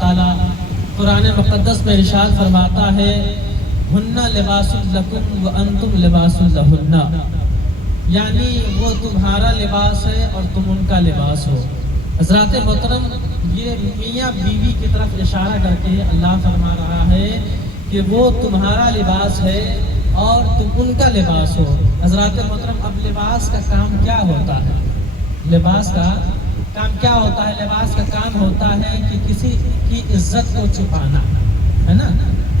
تعالیٰ قرآن مقدس میں ارشاد فرماتا ہے ہن لباس لکم وانتم لباس لہن، یعنی وہ تمہارا لباس ہے اور تم ان کا لباس ہو۔ حضرات محترم، یہ میاں بیوی کی طرف اشارہ کر کے اللہ فرما رہا ہے کہ وہ تمہارا لباس ہے اور تم ان کا لباس ہو۔ حضرات محترم، اب لباس کا کام کیا ہوتا ہے؟ لباس کا کام کیا ہوتا ہے؟ لباس کا کام ہوتا ہے کہ کسی کی عزت کو چھپانا، ہے نا؟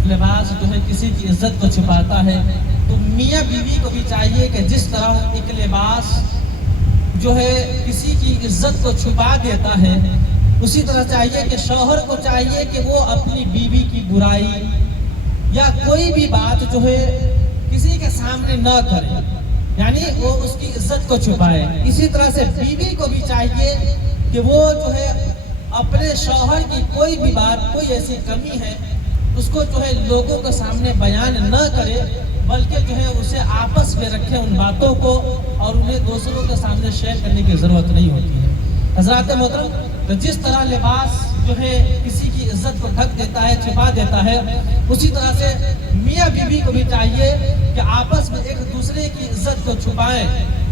لباس جو ہے کسی کی عزت کو چھپاتا ہے۔ تو میاں بیوی کو بھی چاہیے کہ جس طرح ایک لباس جو ہے کسی کی عزت کو چھپا دیتا ہے، اسی طرح چاہیے کہ شوہر کو چاہیے کہ وہ اپنی بیوی کی برائی یا کوئی بھی بات جو ہے کسی کے سامنے نہ کرے، یعنی وہ اس کی عزت کو چھپائے۔ اسی طرح سے بیوی کو بھی چاہیے کہ وہ جو ہے اپنے شوہر کی کوئی بھی بات، کوئی ایسی کمی ہے، اس کو جو ہے لوگوں کے سامنے بیان نہ کرے، بلکہ جو ہے اسے آپس میں رکھے ان باتوں کو، اور انہیں دوسروں کے سامنے شیئر کرنے کی ضرورت نہیں ہوتی ہے۔ حضرات محترم، تو جس طرح لباس جو ہے کسی کی عزت کو ڈھک دیتا ہے، چھپا دیتا ہے، اسی طرح سے میاں بیوی کو بھی چاہیے کہ آپس میں ایک دوسرے کی عزت کو چھپائیں۔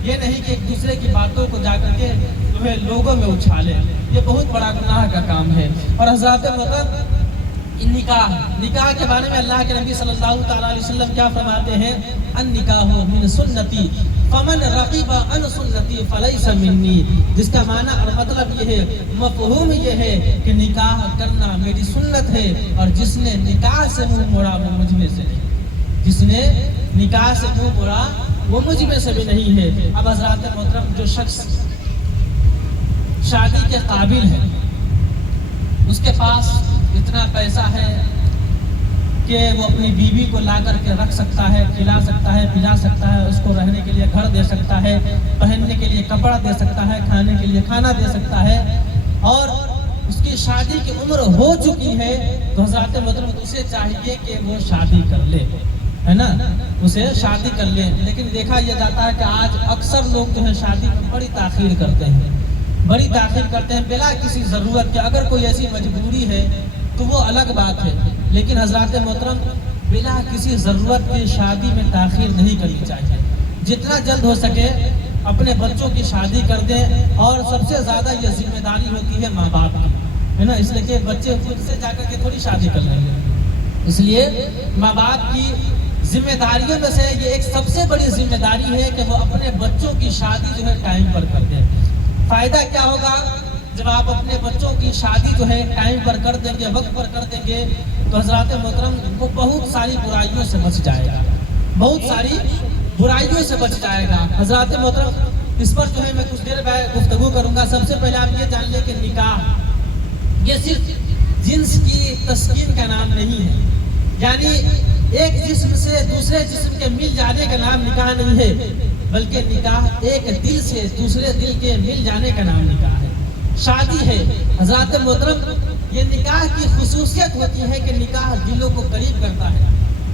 یہ نہیں کہ ایک دوسرے کی باتوں کو جا کر کے جو ہے لوگوں میں اچھالیں، یہ بہت بڑا گناہ کا کام ہے۔ اور حضرات محترم، نکاح کے بارے میں اللہ کے نبی صلی اللہ تعالیٰ علیہ وسلم کیا فرماتے ہیں؟ النکاح من سنتی فمن رغب عن سنتی فلیس منی، جس کا معنی اور مطلب یہ ہے، مفہوم یہ ہے کہ نکاح کرنا میری سنت ہے، اور جس نے نکاح سے منہ موڑا وہ مجھ میں سے نہیں، جس نے نکاح سے منہ موڑا وہ مجھ میں سے بھی نہیں ہے۔ اب حضرات محترم، جو شخص شادی کے قابل ہے، اس کے پاس اتنا پیسہ ہے کہ وہ اپنی بیوی کو لا کر کے رکھ سکتا ہے، کھلا سکتا ہے، پلا سکتا ہے، اس کو رہنے کے لیے گھر دے سکتا ہے، پہننے کے لیے کپڑا دے سکتا ہے، کھانے کے لیے کھانا دے سکتا ہے، اور اس کی شادی کی عمر ہو چکی ہے، تو حضرات محترم اسے چاہیے کہ وہ شادی کر لے، ہے نا؟ اسے شادی کر لے۔ لیکن دیکھا یہ جاتا ہے کہ آج اکثر لوگ جو ہے شادی میں بڑی تاخیر کرتے ہیں، بلا کسی ضرورت کے۔ اگر کوئی ایسی مجبوری ہے تو وہ الگ بات ہے، لیکن حضرات محترم بلا کسی ضرورت کی شادی میں تاخیر نہیں کرنی چاہیے۔ جتنا جلد ہو سکے اپنے بچوں کی شادی کر دیں، اور سب سے زیادہ یہ ذمہ داری ہوتی ہے ماں باپ کی، ہے نا؟ اس لیے کہ بچے خود سے جا کر کے تھوڑی شادی کر لیں گے، اس لیے ماں باپ کی ذمہ داریوں میں سے یہ ایک سب سے بڑی ذمہ داری ہے کہ وہ اپنے بچوں کی شادی جو ہے ٹائم پر کر دیں۔ فائدہ کیا ہوگا؟ جب آپ اپنے بچوں کی شادی جو ہے ٹائم پر کر دیں گے، وقت پر کر دیں گے، تو حضرات محترم وہ بہت ساری برائیوں سے بچ جائے گا، بہت ساری برائیوں سے بچ جائے گا۔ حضرات محترم، اس پر جو ہے میں کچھ دیر بعد گفتگو کروں گا۔ سب سے پہلے آپ یہ جان لیں کہ نکاح یہ صرف جنس کی تسکین کا نام نہیں ہے، یعنی ایک جسم سے دوسرے جسم کے مل جانے کا نام نکاح نہیں ہے، بلکہ نکاح ایک دل سے دوسرے دل کے مل جانے کا نام نکاح ہے، شادی ہے۔ حضرات محترم، یہ نکاح کی خصوصیت ہوتی ہے کہ نکاح دلوں کو قریب کرتا ہے،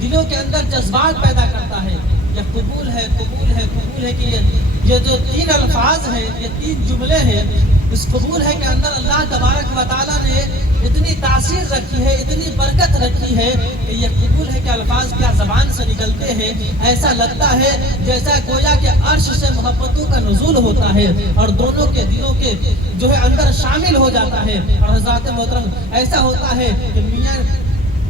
دلوں کے اندر جذبات پیدا کرتا ہے۔ یہ قبول ہے، قبول ہے، قبول ہے کہ یہ جو تین الفاظ ہیں، یہ تین جملے ہیں، اس قبول ہے کے اندر اللہ تبارک و تعالیٰ نے اتنی تاثیر رکھی ہے، اتنی برکت رکھی ہے کہ یہ قبول ہے کے الفاظ کیا زبان سے نکلتے ہیں، ایسا لگتا ہے جیسا گویا کہ عرش سے محبتوں کا نزول ہوتا ہے اور دونوں کے دلوں کے جو ہے اندر شامل ہو جاتا ہے۔ اور حضرات محترم، ایسا ہوتا ہے کہ میاں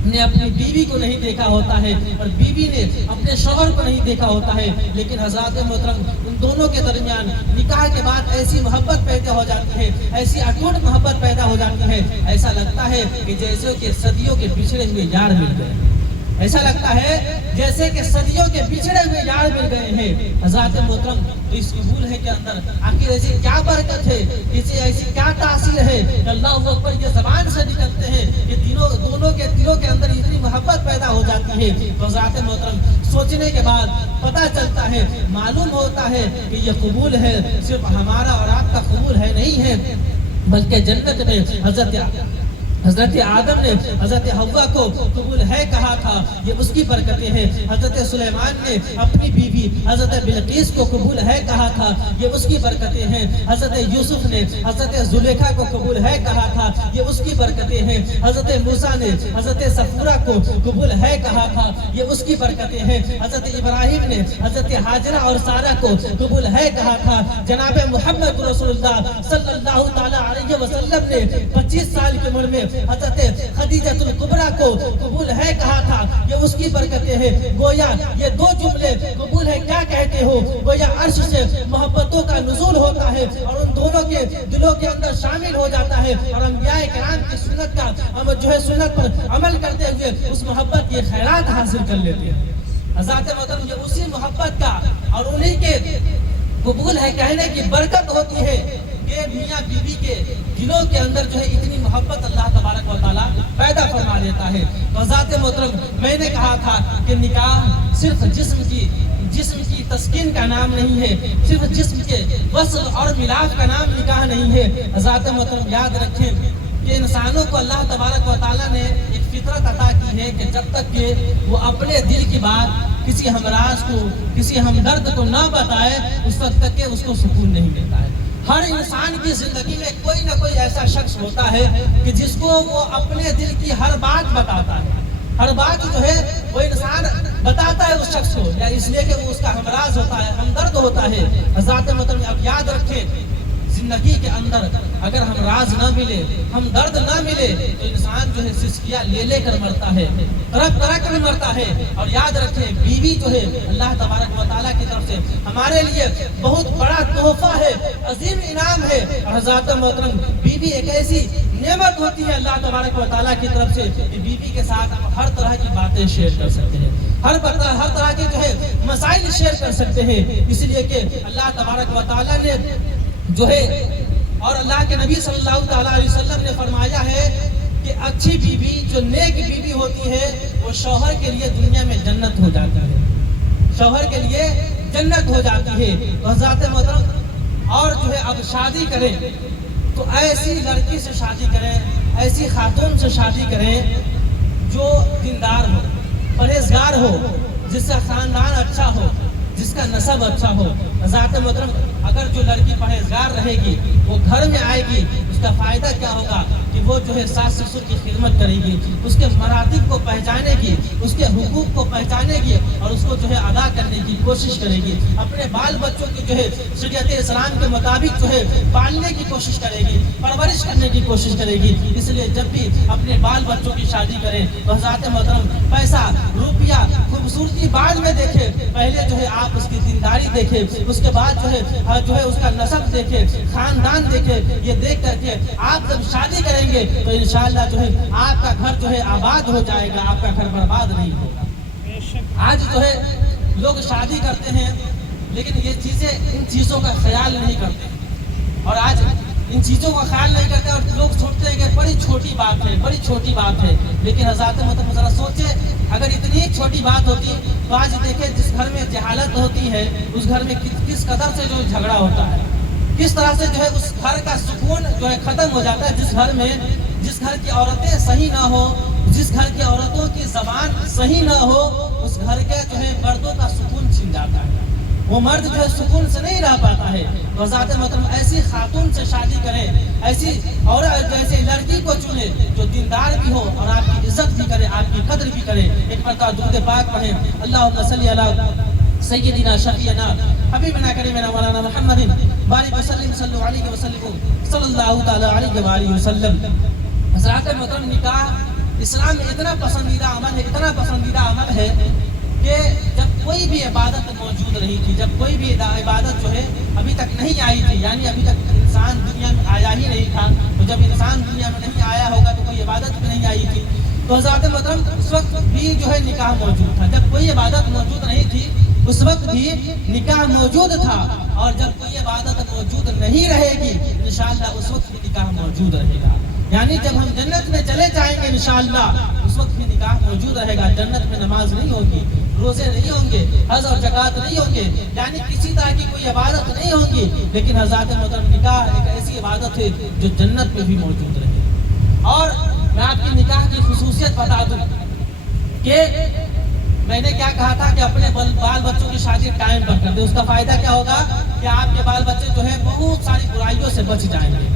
نے اپنی بیوی کو نہیں دیکھا ہوتا ہے اور بیوی نے اپنے شوہر کو نہیں دیکھا ہوتا ہے، لیکن حضرات محترم ان دونوں کے درمیان نکاح کے بعد ایسی محبت پیدا ہو جاتی ہے، ایسی اٹوٹ محبت پیدا ہو جاتی ہے، ایسا لگتا ہے کہ جیسے کہ صدیوں کے بچھڑے ہوئے یار مل گئے، ایسا لگتا ہے جیسے کہ صدیوں کے بچھڑے ہوئے یار مل گئے ہیں۔ حضرات محترم، اس قبول ہے کے اندر آخر ایسی کیا برکت ہے، ایسی کیا تاثیر ہے کہ اللہ اکبر یہ زبان سے نکلتے ہیں کہ دونوں کے دلوں کے اندر اتنی محبت پیدا ہو جاتی ہے۔ تو حضرات محترم، سوچنے کے بعد پتہ چلتا ہے، معلوم ہوتا ہے کہ یہ قبول ہے صرف ہمارا اور آپ کا قبول ہے نہیں ہے، بلکہ جنت میں حضرت آدم نے حضرت حوا کو قبول ہے کہا تھا، یہ اس کی برکتیں ہیں۔ حضرت سلیمان نے اپنی بیوی حضرت بلقیس کو قبول ہے کہا تھا، یہ اس کی برکتیں ہیں۔ حضرت یوسف نے حضرت زلیخا کو قبول ہے کہا تھا، یہ اس کی برکتیں ہیں۔ حضرت موسیٰ نے حضرت صفورہ کو قبول ہے کہا تھا، یہ اس کی برکتیں ہیں۔ حضرت ابراہیم نے حضرت ہاجرہ اور سارہ کو قبول ہے کہا تھا۔ جناب محمد رسول اللہ صلی اللہ تعالیٰ علیہ وسلم نے 25 سال کی عمر میں حضرت خدیجہ الکبریٰ کو قبول ہے کہا تھا، یہ اس کی برکتیں ہیں۔ گویا یہ دو جملے قبول ہے کیا کہتے ہو، گویا عرش سے محبتوں کا نزول ہوتا ہے اور ان دونوں کے دلوں کے اندر شامل ہو جاتا ہے، اور انبیاء کرام کی سنت کا جو ہے سنت پر عمل کرتے ہوئے اس محبت کے خیرات حاصل کر لیتے ہیں۔ حضرات محترم، یہ اسی محبت کا اور انہی کے قبول ہے کہنے کی برکت ہوتی ہے کہ میاں بیوی کے دلوں کے اندر جو ہے اتنی محبت اللہ تبارک و تعالیٰ پیدا فرما دیتا ہے۔ تو حضرات محترم، میں نے کہا تھا کہ نکاح صرف جسم کی تسکین کا نام نہیں ہے، صرف جسم کے وصل اور ملاپ کا نام نکاح نہیں ہے۔ حضرات محترم، یاد رکھیں کہ انسانوں کو اللہ تبارک و تعالیٰ نے ایک فطرت عطا کی ہے کہ جب تک کہ وہ اپنے دل کی بات کسی ہمراز کو، کسی ہمدرد کو نہ بتائے، اس وقت تک کہ اس کو سکون نہیں ملتا ہے۔ ہر انسان کی زندگی میں کوئی نہ کوئی ایسا شخص ہوتا ہے کہ جس کو وہ اپنے دل کی ہر بات بتاتا ہے، ہر بات جو ہے وہ انسان بتاتا ہے اس شخص کو، یا اس لیے کہ وہ اس کا ہمراز ہوتا ہے، ہمدرد ہوتا ہے۔ حضرات محترم، اب یاد رکھیں زندگی کے اندر اگر ہم راز نہ ملے، ہم درد نہ ملے، تو انسان جو ہے سسکیاں لے کر مرتا ہے، تڑپ کر مرتا ہے۔ اور یاد رکھیں بیوی جو ہے اللہ تبارک و تعالیٰ کی طرف سے ہمارے لیے بہت بڑا تحفہ ہے، عظیم انعام ہے۔ اور حضرات محترم، بیوی ایک ایسی نعمت ہوتی ہے اللہ تبارک و تعالیٰ کی طرف سے کہ بیوی کے ساتھ ہم ہر طرح کی باتیں شیئر کر سکتے ہیں، ہر طرح کے جو ہے مسائل شیئر کر سکتے ہیں، اس لیے کہ اللہ تبارک و تعالیٰ نے جو ہے اور اللہ کے نبی صلی اللہ تعالیٰ علیہ وسلم نے فرمایا ہے کہ اچھی بیوی جو نیک بیوی ہوتی ہے وہ شوہر کے لیے دنیا میں جنت ہو جاتی ہے، شوہر کے لیے جنت ہو جاتی ہے۔ تو حضرات محترم، اور جو ہے اب شادی کریں تو ایسی لڑکی سے شادی کریں، ایسی خاتون سے شادی کریں جو دیندار ہو، پرہیزگار ہو، جس کا خاندان اچھا ہو، جس کا نسب اچھا ہو۔ حضرات محترم، اگر جو لڑکی پرہیزگار رہے گی وہ گھر میں آئے گی، اس کا فائدہ کیا ہوگا کہ وہ جو ہے ساس سسر کی خدمت کرے گی، اس کے مراتب کو پہچانے گی، اس کے حقوق کو پہچانے گی اور اس کو جو ہے ادا کرنے کی کوشش کرے گی، اپنے بال بچوں کی جو ہے شریعت اسلام کے مطابق جو ہے پالنے کی کوشش کرے گی، پرورش کرنے کی کوشش کرے گی۔ اس لیے جب بھی اپنے بال بچوں کی شادی کریں تو حضرات محترم، پیسہ روپیہ خوبصورتی بعد میں دیکھیں، پہلے جو ہے آپ اس کی دینداری دیکھیں، اس کے بعد جو ہے اس کا نسب دیکھیں، خاندان دیکھیں۔ یہ دیکھ کر کے آپ جب شادی کریں گے تو انشاءاللہ جو ہے آپ کا گھر جو ہے آباد ہو جائے گا، آپ کا گھر برباد نہیں ہوگا۔ آج جو ہے لوگ شادی کرتے ہیں لیکن یہ چیزیں، ان چیزوں کا خیال نہیں کرتے، اور آج ان چیزوں کا خیال نہیں کرتے اور لوگ سوچتے ہیں کہ بڑی چھوٹی بات ہے، بڑی چھوٹی بات ہے۔ لیکن حضرات محترم، ذرا سوچیں اگر اتنی چھوٹی بات ہوتی تو آج دیکھیں جس گھر میں جہالت ہوتی ہے اس گھر میں کس قدر سے جو جھگڑا ہوتا ہے، کس طرح سے جو ہے اس گھر کا سکون جو ہے ختم ہو جاتا ہے۔ جس گھر کی عورتیں صحیح نہ ہو، جس گھر کی عورتوں کی زبان صحیح نہ ہو، اس گھر کے جو ہے مردوں کا سکون چھن جاتا ہے، وہ مرد جو ہے سکون سے نہیں رہ پاتا ہے۔ تو حضرات محترم، ایسی خاتون سے شادی کریں، ایسی عورت جیسے لڑکی کو چنے جو دیندار بھی ہو اور آپ کی عزت بھی کرے، آپ کی قدر بھی کرے۔ ایک مرتبہ درود پاک پڑھیں، اللہم صلی علی سیدنا شفیعنا حبیبنا کریمنا مولانا محمد بارک وسلم صلی علیہ وسلم صلی اللہ تعالی علیہ وآلہ وسلم۔ حضرات محترم، نکاح اسلام میں اتنا پسندیدہ عمل ہے، اتنا پسندیدہ عمل ہے کہ جب کوئی بھی عبادت موجود نہیں تھی، جب کوئی بھی عبادت جو ہے ابھی تک نہیں آئی تھی، یعنی ابھی تک انسان دنیا میں آیا ہی نہیں تھا، تو جب انسان دنیا میں نہیں آیا ہوگا تو کوئی عبادت بھی نہیں آئی تھی۔ تو حضرات محترم، اس وقت بھی جو ہے نکاح موجود تھا، جب کوئی عبادت موجود نہیں تھی اس وقت بھی نکاح موجود تھا، اور جب کوئی عبادت موجود نہیں رہے گی انشاءاللہ اس وقت بھی نکاح موجود رہے گا۔ یعنی جب ہم جنت میں چلے جائیں گے انشاءاللہ اس وقت بھی نکاح موجود رہے گا۔ جنت میں نماز نہیں ہوگی، روزے نہیں ہوں گے، حج اور زکوٰۃ نہیں ہوں گے، یعنی کسی طرح کی کوئی عبادت نہیں ہوگی، لیکن حضرات محترم، نکاح ایک ایسی عبادت ہے جو جنت میں بھی موجود رہے۔ اور میں آپ کی نکاح کی خصوصیت بتا دوں کہ میں نے کیا کہا تھا کہ اپنے بال بچوں کی شادی ٹائم پر کر دیں. اس کا فائدہ کیا ہوگا کہ آپ کے بال بچے جو ہے بہت ساری برائیوں سے بچ جائیں گے.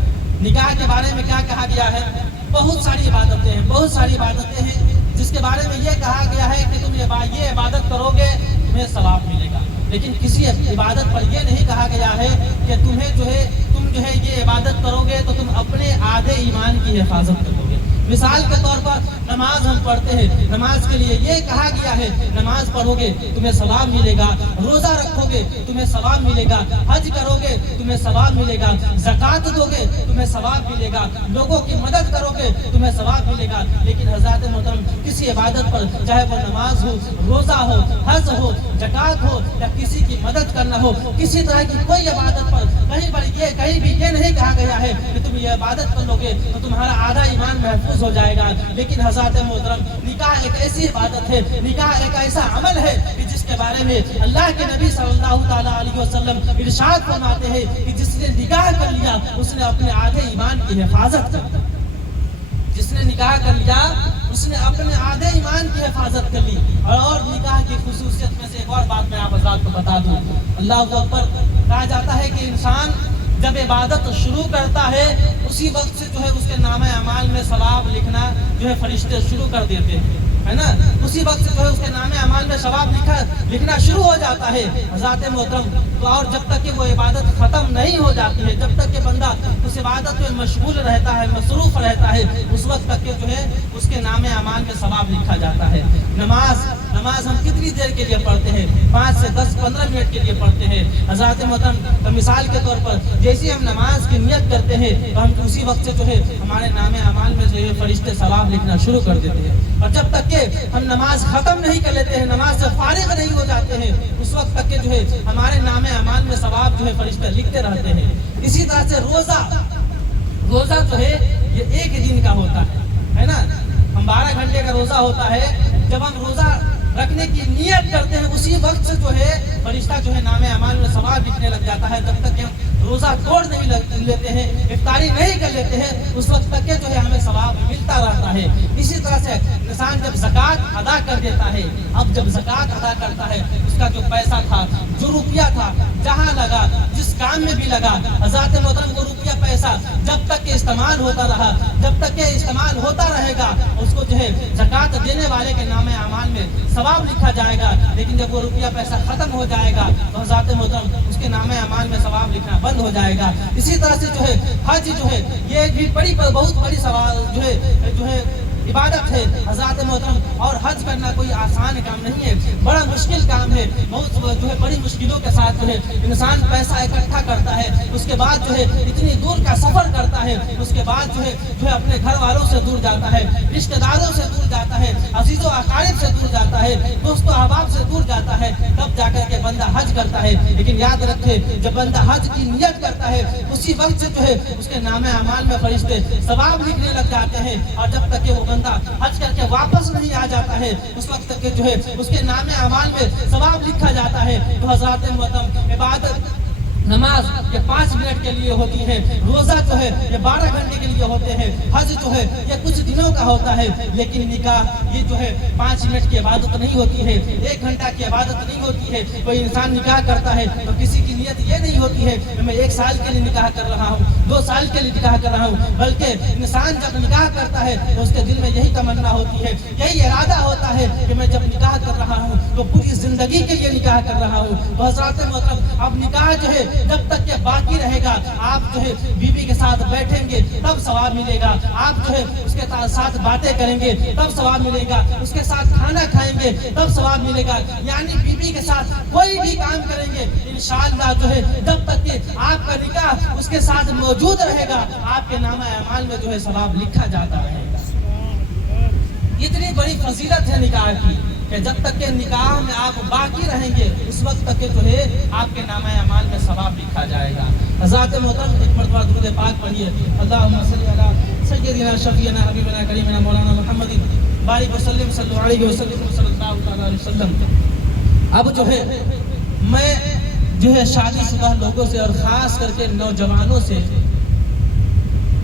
نکاح کے بارے میں کیا کہا گیا ہے؟ بہت ساری عبادتیں ہیں جس کے بارے میں یہ کہا گیا ہے کہ تم یہ عبادت کرو گے تمہیں ثواب ملے گا. لیکن کسی عبادت پر یہ نہیں کہا گیا ہے کہ تم جو ہے یہ عبادت کرو گے تو تم اپنے آدھے ایمان کی حفاظت کرو گے. مثال کے طور پر نماز ہم پڑھتے ہیں, نماز کے لیے یہ کہا گیا ہے نماز پڑھو گے تمہیں ثواب ملے گا, روزہ رکھو گے تمہیں ثواب ملے گا, حج کرو گے تمہیں ثواب ملے گا, زکوٰۃ دو گے تمہیں ثواب ملے گا, لوگوں کی مدد کرو گے تمہیں ثواب ملے گا. لیکن حضرات محترم کسی عبادت پر چاہے وہ نماز ہو, روزہ ہو, حج ہو, زکوٰۃ ہو یا کسی کی مدد کرنا ہو, کسی طرح کی کوئی عبادت پر کہیں بھی یہ نہیں کہا گیا ہے کہ تم یہ عبادت کر لو گے تو تمہارا آدھا ایمان محفوظ ہو جائے گا. لیکن حضرات محترم نکاح ایک ایسی عبادت ہے, نکاح ایک ایسا عمل ہے کہ جس کے بارے میں اللہ کے نبی صلی اللہ تعالیٰ علیہ وسلم ارشاد فرماتے ہیں کہ جس نے نکاح کر لیا اس نے اپنے آدھے ایمان کی حفاظت کر لی. جس نے نکاح کر لیا اس نے اپنے آدھے ایمان کی حفاظت کر لی. اور نکاح کی خصوصیت میں سے ایک اور بات میں آپ حضرات کو بتا دوں. اللہ اکبر کہا جاتا ہے کہ انسان جب عبادت شروع کرتا ہے اسی وقت سے جو ہے اس کے نامہ اعمال میں ثواب لکھنا جو ہے فرشتے شروع کر دیتے ہیں, ہے نا. اسی وقت سے جو ہے اس کے نامہ اعمال میں ثواب لکھنا شروع ہو جاتا ہے. حضرات محترم تو اور جب تک کہ وہ عبادت ختم نہیں ہو جاتی ہے, جب تک کہ بندہ اس عبادت میں مشغول رہتا ہے, مصروف رہتا ہے, اس وقت تک کہ جو ہے اس کے نامہ اعمال میں ثواب لکھا جاتا ہے. نماز ہم کتنی دیر کے لیے پڑھتے ہیں؟ 5 سے 10-15 منٹ کے لیے پڑھتے ہیں. حضرات محترم مثال کے طور پر جیسے ہم نماز کی نیت کرتے ہیں تو ہم اسی وقت سے جو ہے ہمارے نامہ اعمال میں جو ہے فرشتے ثواب لکھنا شروع کر دیتے ہیں. اور جب تک کہ ہم نماز ختم نہیں کر لیتے ہیں, نماز سے فارغ نہیں ہو جاتے ہیں, اس وقت تک کہ جو ہے ہمارے نامہ اعمال میں ثواب جو ہے فرشتے لکھتے رہتے ہیں. اسی طرح سے روزہ جو ہے یہ ایک دن کا ہوتا ہے نا. ہم 12 گھنٹے کا روزہ ہوتا ہے. جب ہم روزہ رکھنے کی نیت کرتے ہیں اسی وقت سے جو ہے فرشتہ جو ہے نامہ اعمال میں ثواب لکھنے لگ جاتا ہے. جب تک کہ روزہ توڑ نہیں لیتے ہیں, افطاری نہیں کر لیتے ہیں, اس وقت تک کہ جو ہے ہمیں ثواب ملتا رہتا ہے. اسی طرح سے انسان جب زکوٰۃ ادا کر دیتا ہے, اب جب زکوٰۃ ادا کرتا ہے اس کا جو پیسہ تھا, جو روپیہ تھا, جہاں لگا, جس کام میں بھی لگا, حضرات محترم وہ روپیہ پیسہ جب تک کہ استعمال ہوتا رہا, جب تک کہ استعمال ہوتا رہے گا اس کو جو ہے زکوٰۃ دینے والے کے نامہ اعمال میں ثواب لکھا جائے گا. لیکن جب وہ روپیہ پیسہ ختم ہو جائے گا تو حضرات محترم اس کے نامہ اعمال میں ثواب لکھنا بند ہو جائے گا. اسی طرح سے جو ہے حج جو ہے یہ بھی بہت بڑی سوال جو ہے عبادت ہے حضرات محترم. اور حج کرنا کوئی آسان کام نہیں ہے, بڑا مشکل کام ہے. بہت جو ہے بڑی مشکلوں کے ساتھ جو ہے انسان پیسہ اکٹھا کرتا ہے, اس کے بعد جو ہے اتنی دور کا سفر کرتا ہے, اس کے بعد جو ہے اپنے گھر والوں سے دور جاتا ہے, رشتہ داروں سے دور جاتا ہے, عزیز و اقارب سے دور جاتا ہے, دوست و احباب سے دور جاتا ہے, تب جا کر کے بندہ حج کرتا ہے. لیکن یاد رکھے جب بندہ حج کی نیت کرتا ہے اسی وقت سے جو ہے اس کے نامہ اعمال میں فرشتے ثواب لکھنے لگ جاتے ہیں. اور جب تک کہ وہ بندہ حج کر کے واپس نہیں آ جاتا ہے اس وقت تک کہ جو ہے اس کے نامہ اعمال میں ثواب لکھا جاتا ہے. تو حضرات محترم عبادت نماز یہ 5 منٹ کے لیے ہوتی ہے, روزہ جو ہے یہ 12 گھنٹے کے لیے ہوتے ہیں, حج جو ہے یہ کچھ دنوں کا ہوتا ہے. لیکن نکاح یہ جو ہے 5 منٹ کی عبادت نہیں ہوتی ہے, 1 گھنٹہ کی عبادت نہیں ہوتی ہے. کوئی انسان نکاح کرتا ہے تو کسی کی نیت یہ نہیں ہوتی ہے کہ میں 1 سال کے لیے نکاح کر رہا ہوں, 2 سال کے لیے نکاح کر رہا ہوں, بلکہ انسان جب نکاح کرتا ہے تو اس کے دل میں یہی تمنا ہوتی ہے, یہی ارادہ ہوتا ہے کہ میں جب نکاح کر رہا ہوں تو پوری زندگی کے لیے نکاح کر رہا ہوں. تو حضرات محترم اب نکاح جو ہے جب تک کہ باقی رہے گا, آپ جو ہے بیوی کے ساتھ بیٹھیں گے تب ثواب ملے گا, آپ جو ہے اس کے ساتھ باتیں کریں گے تب ثواب ملے گا, اس کے ساتھ کھانا کھائیں گے تب ثواب ملے گا. یعنی بیوی کے ساتھ کوئی بھی کام کریں گے انشاءاللہ جو ہے جب تک کہ آپ کا نکاح اس کے ساتھ موجود رہے گا آپ کے نامہ اعمال میں جو ہے ثواب لکھا جاتا رہے گا. اتنی بڑی فضیلت ہے نکاح کی کہ جب تک کہ نکاح میں آپ باقی رہیں گے اس وقت تک کہ جو ہے آپ کے نامہ اعمال میں ثواب لکھا جائے گا. حضرات محترم ایک مرتبہ درود پاک پڑھیے, اللہم صلی علی سیدنا شفیعنا حبیبنا کریمنا مولانا محمد بارک وسلم صلی اللہ علیہ وسلم صلی اللہ علیہ وسلم. اب جو ہے میں جو ہے شادی شدہ لوگوں سے اور خاص کر کے نوجوانوں سے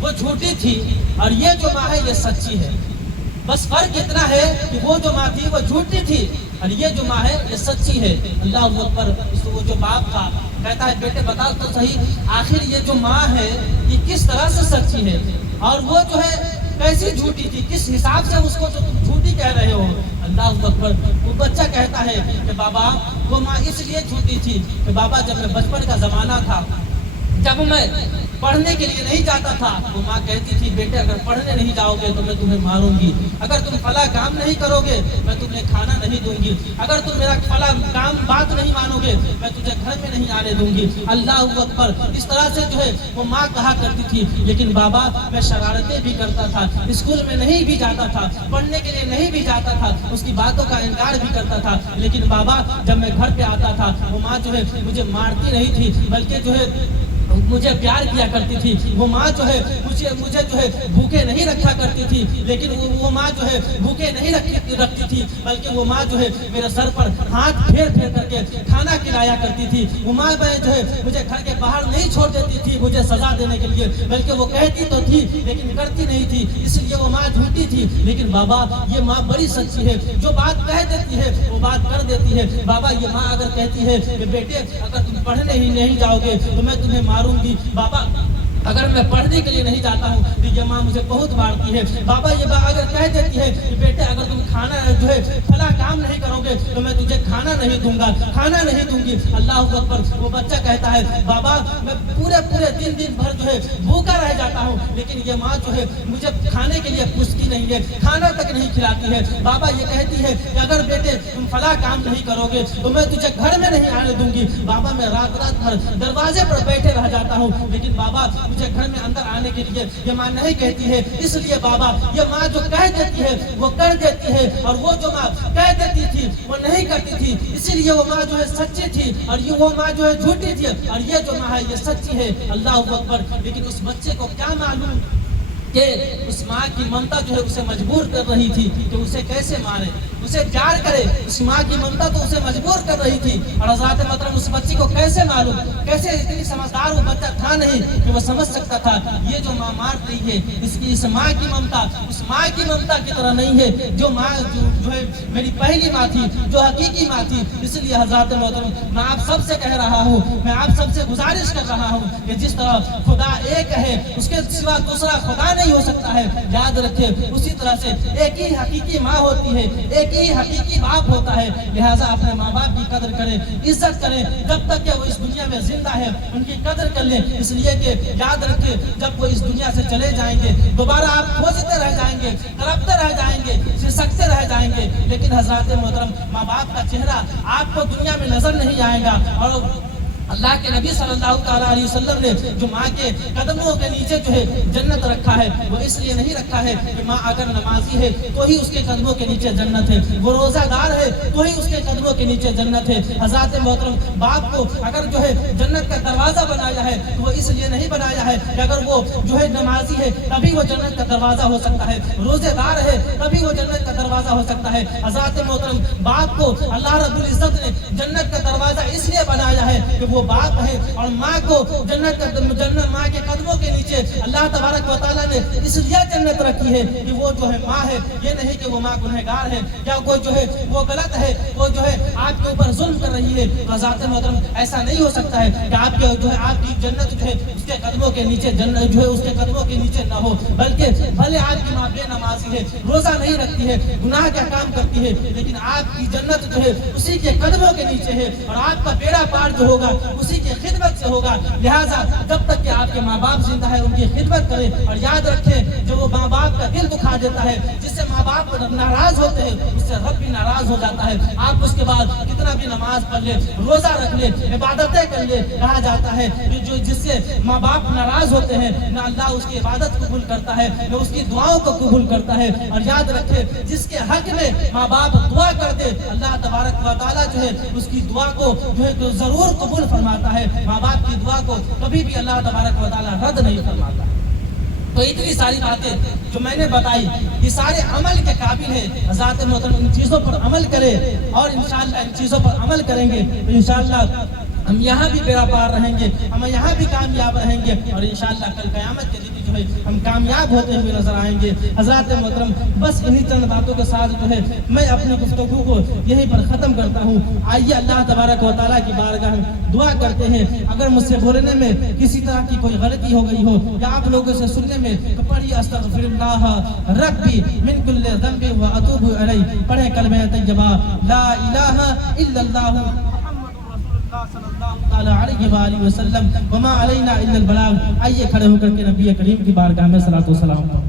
وہ جھوٹی تھی اور یہ جو ماں ہے یہ سچی ہے. بس فرق اتنا ہے کہ وہ جو ماں تھی وہ جھوٹی تھی اور یہ جو ماں ہے یہ سچی ہے. اللہ اکبر. وہ جو باپ تھا کہتا ہے بیٹے بتا تو صحیح آخر یہ جو ماں ہے یہ کس طرح سے سچی ہے اور وہ جو ہے کیسی جھوٹی تھی, کس حساب سے اس کو جو تم جھوٹی کہہ رہے ہو. اللہ اکبر. وہ بچہ کہتا ہے کہ بابا وہ ماں اس لیے جھوٹی تھی کہ بابا جب میں بچپن کا زمانہ تھا, جب میں پڑھنے کے لیے نہیں جاتا تھا, وہ ماں کہتی تھی بیٹے اگر پڑھنے نہیں جاؤ گے تو میں تمہیں ماروں گی, اگر تم فلاں کام نہیں کرو گے میں تمہیں کھانا نہیں دوں گی, اگر تم میرا فلاں کام بات نہیں مانو گے میں تجھے گھر میں نہیں آنے دوں گی. اللہ اکبر. اس طرح سے جو ہے وہ ماں کہا کرتی تھی. لیکن بابا میں شرارتیں بھی کرتا تھا, اسکول میں نہیں بھی جاتا تھا, پڑھنے کے لیے نہیں بھی جاتا تھا, اس کی باتوں کا انکار بھی کرتا تھا. لیکن بابا جب میں گھر پہ آتا تھا وہ ماں جو ہے مجھے مارتی نہیں تھی بلکہ جو ہے مجھے پیار کیا کرتی تھی. وہ ماں جو ہے مجھے جو ہے بھوکے نہیں رکھا کرتی تھی, لیکن وہ ماں جو ہے بھوکے نہیں رکھتی تھی بلکہ وہ ماں جو ہے میرے سر پر ہاتھ پھیر پھیر کر کے کھانا کھلایا کرتی تھی. وہ ماں جو ہے مجھے گھر کے باہر نہیں چھوڑ دیتی تھی مجھے سزا دینے کے لیے, بلکہ وہ کہتی تو تھی لیکن کرتی نہیں تھی, اس لیے وہ ماں جھوٹی تھی. لیکن بابا یہ ماں بڑی سچی ہے, جو بات کہہ دیتی ہے وہ بات کر دیتی ہے. بابا یہ ماں اگر کہتی ہے کہ بیٹے اگر تم پڑھنے ہی نہیں جاؤ گے تو میں تمہیں ماروں گی, بابا اگر میں پڑھنے کے لیے نہیں جاتا ہوں تو یہ ماں مجھے بہت مارتی ہے. بابا یہ ماں اگر کہہ دیتی ہے کہ بیٹے اگر تم کھانا جو ہے فلاں کام نہیں کرو گے تو میں تجھے کھانا نہیں دوں گا, کھانا نہیں دوں گی. اللہ اکبر. وہ بچہ کہتا ہے بابا میں پورے دن بھر جو ہے بھوکا رہ جاتا ہوں لیکن یہ ماں جو ہے مجھے کھانے کے لیے پوچھتی نہیں ہے, کھانا تک نہیں کھلاتی ہے. بابا یہ کہتی ہے کہ اگر بیٹے تم فلاں کام نہیں کرو گے تو میں تجھے گھر میں نہیں آنے دوں گی. بابا میں رات بھر دروازے پر بیٹھے رہ جاتا ہوں, لیکن بابا مجھے گھر میں اندر آنے کے لیے یہ ماں نہیں کہتی ہے. اس لیے بابا یہ ماں جو کہہ دیتی ہے وہ کر دیتی ہے, اور وہ جو ماں کہہ دیتی تھی وہ نہیں کرتی تھی. اسی لیے وہ ماں جو ہے سچی تھی اور یہ وہ ماں جو ہے جھوٹی تھی, اور یہ جو ماں ہے یہ سچی ہے. اللہ اکبر. لیکن اس بچے کو کیا معلوم کہ اس ماں کی ممتا جو ہے اسے مجبور کر رہی تھی کہ اسے کیسے مارے, اسے پیار کرے. اس ماں کی ممتا تو اسے مجبور کر رہی تھی, اور حضرات محترم اس بچی کو کیسے معلوم, کیسے اتنی سمجھدار وہ بچہ تھا نہیں کہ وہ سمجھ سکتا تھا یہ جو ماں مار رہی ہے اس ماں کی ممتا اس ماں کی ممتا کی طرح نہیں ہے جو ماں جو ہے میری پہلی ماں تھی, جو حقیقی ماں تھی. اس لیے حضرات محترم میں آپ سب سے کہہ رہا ہوں, میں آپ سب سے گزارش کر رہا ہوں کہ جس طرح خدا ایک ہے اس کے سوا دوسرا خدا نہیں ہو سکتا ہے, یاد رکھے اسی طرح سے ایک ہی حقیقی ماں ہوتی ہے, ایک ہی حقیقی باپ ہوتا ہے. لہٰذا اپنے ماں باپ کی قدر کریں, عزت کریں, جب تک کہ وہ اس دنیا میں زندہ ہے ان کی قدر کر لیں. اس لیے کہ یاد رکھے جب وہ اس دنیا سے چلے جائیں گے دوبارہ آپ کھوجتے رہ جائیں گے, تڑپتے رہ جائیں گے, سسکتے رہ جائیں گے. لیکن حضرات محترم ماں باپ کا چہرہ آپ کو دنیا میں نظر نہیں آئے گا. اور اللہ کے نبی صلی اللہ تعالیٰ علیہ وسلم نے جو ماں کے قدموں کے نیچے جو ہے جنت رکھا ہے وہ اس لیے نہیں رکھا ہے کہ ماں اگر نمازی ہے تو ہی اس کے قدموں کے نیچے جنت ہے, وہ روزہ دار ہے تو ہی اس کے قدموں کے نیچے جنت ہے. حضرات محترم باپ کو اگر جو ہے جنت کا دروازہ بنایا ہے تو وہ اس لیے نہیں بنایا ہے کہ اگر وہ جو ہے نمازی ہے تبھی وہ جنت کا دروازہ ہو سکتا ہے, روزے دار ہے تبھی وہ جنت کا دروازہ ہو سکتا ہے. حضرات محترم باپ کو اللہ رب العزت نے جنت کا دروازہ اس لیے بنایا ہے کہ وہ باپ ہے, اور ماں کو جنت ماں کے قدموں کے نیچے اللہ تبارک و تعالیٰ نے اس لیے جنت رکھی ہے کہ وہ جو ہے ماں ہے, یہ نہیں کہ وہ ماں گنہگار ہے یا کوئی جو ہے وہ غلط ہے, وہ جو ہے آپ کے اوپر ظلم کر رہی ہے. حضرات محترم ایسا نہیں ہو سکتا ہے کہ آپ کے جو ہے آپ کی جنت جو ہے اس کے قدموں کے نیچے جنت جو ہے اس کے قدموں کے نیچے نہ ہو, بلکہ بھلے آپ کی ماں بے نمازی ہے, روزہ نہیں رکھتی ہے, گناہ کا کام کرتی ہے, لیکن آپ کی جنت جو ہے اسی کے قدموں کے نیچے ہے, اور آپ کا بیڑا پار جو ہوگا اسی کی خدمت سے ہوگا. لہٰذا جب تک کہ آپ کے ماں باپ زندہ ہے ان کی خدمت کریں, اور یاد رکھیں جو وہ ماں باپ کا دل دکھا دیتا ہے, جس سے ماں باپ ناراض ہوتے ہیں اس سے رب بھی ناراض ہو جاتا ہے. آپ اس کے بعد کتنا بھی نماز پڑھ لے, روزہ رکھ لے, عبادتیں کر لے, کہا جاتا ہے جو جس سے ماں باپ ناراض ہوتے ہیں نہ اللہ اس کی عبادت قبول کرتا ہے نہ اس کی دعاؤں کو قبول کرتا ہے. اور یاد رکھے جس کے حق میں ماں باپ دعا کرتے اللہ تبارک و تعالیٰ جو ہے اس کی دعا کو جو ہے تو ضرور قبول فرماتا ہے. ماں باپ کی دعا کو کبھی بھی اللہ تبارک و تعالیٰ رد نہیں فرماتا. تو اتنی ساری باتیں جو میں نے بتائی یہ سارے عمل کے قابل ہے. حضرات محترم ان چیزوں پر عمل کرے, اور انشاءاللہ ان چیزوں پر عمل کریں گے تو انشاءاللہ ہم یہاں بھی بیڑا پار رہیں گے, ہم یہاں بھی کامیاب رہیں گے, اور انشاءاللہ کل قیامت کے دن جو ہے ہم کامیاب ہوتے ہوئے نظر آئیں گے۔ حضرات محترم، بس انہی چند باتوں کے ساتھ جو ہے میں اپنی گفتگو کو یہیں پر ختم کرتا ہوں۔ آئیے اللہ تبارک و تعالیٰ کی بارگاہ میں دعا کرتے ہیں، اگر مجھ سے بولنے میں کسی طرح کی کوئی غلطی ہو گئی ہو یا آپ لوگوں سے سننے میں تو پڑھیے استغفر اللہ ربی من کل ذنب و اتوب الیہ، پڑھیں کلمہ طیبہ لا الہ الا اللہ محمد رسول اللہ صلی اللہ تعالی علیہ وآلہ وسلم وما علینا الا البلاغ۔ آئیے کھڑے ہو کر کے نبی کریم کی بارگاہ میں صلاۃ و سلام